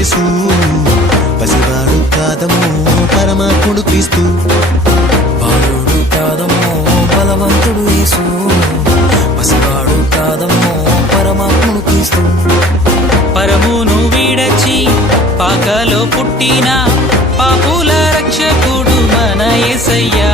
యేసు, పసివాడు కాదము పరమాత్ముడు క్రీస్తు. బాలుడు కాదమ్మో బలవంతుడు యేసు, పసివాడు కాదమ్మో పరమాత్ముడు క్రీస్తు. పరమును వీడచి పాకలో పుట్టిన పాపుల రక్షకుడు మన యేసయ్య.